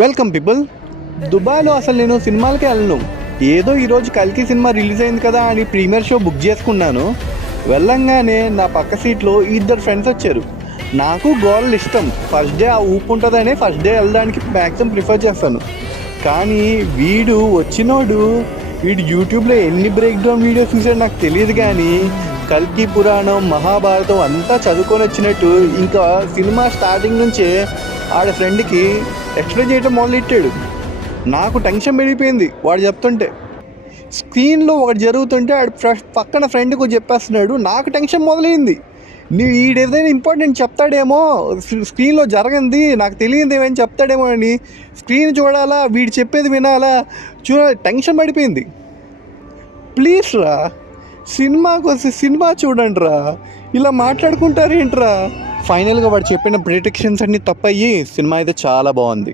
Welcome people. దుబాయ్లో అసలు నేను సినిమాలకే వెళ్ళను. ఏదో ఈరోజు కల్కి సినిమా రిలీజ్ అయింది కదా అని ప్రీమియర్ షో బుక్ చేసుకున్నాను. వెళ్ళంగానే నా పక్క సీట్లో ఇద్దరు ఫ్రెండ్స్ వచ్చారు. నాకు గోల్డ్ ఇష్టం, ఫస్ట్ డే ఆ ఊపు ఉంటుందని ఫస్ట్ డే వెళ్ళడానికి మ్యాక్సిమం ప్రిఫర్ చేస్తాను. కానీ వీడు యూట్యూబ్లో ఎన్ని బ్రేక్ డౌన్ వీడియోస్ చూసాడు నాకు తెలియదు. కానీ కల్కి పురాణం, మహాభారతం అంతా చదువుకొని వచ్చినట్టు ఇంకా సినిమా స్టార్టింగ్ నుంచే ఆడ ఫ్రెండ్కి ఎక్స్ప్లెయిన్ చేయడం మొదలెట్టాడు. నాకు టెన్షన్ పెరిగిపోయింది వాడు చెప్తుంటే. స్క్రీన్లో ఒకటి జరుగుతుంటే ఆడు పక్కన ఫ్రెండ్కి చెప్పేస్తున్నాడు. నాకు టెన్షన్ మొదలైంది. వీడేదైనా ఇంపార్టెంట్ చెప్తాడేమో, స్క్రీన్లో జరగంది నాకు తెలియదు ఏమైనా చెప్తాడేమో అని స్క్రీన్ చూడాలా, వీడు చెప్పేది వినాలా, టెన్షన్ పడిపోయింది. ప్లీజ్ రా, సినిమాకి వస్తే సినిమా చూడండి రా, ఇలా మాట్లాడుకుంటారు ఏంట్రా. ఫైనల్గా వాడు చెప్పిన ప్రిడిక్షన్స్ అన్నీ తప్పయ్యి సినిమా అయితే చాలా బాగుంది.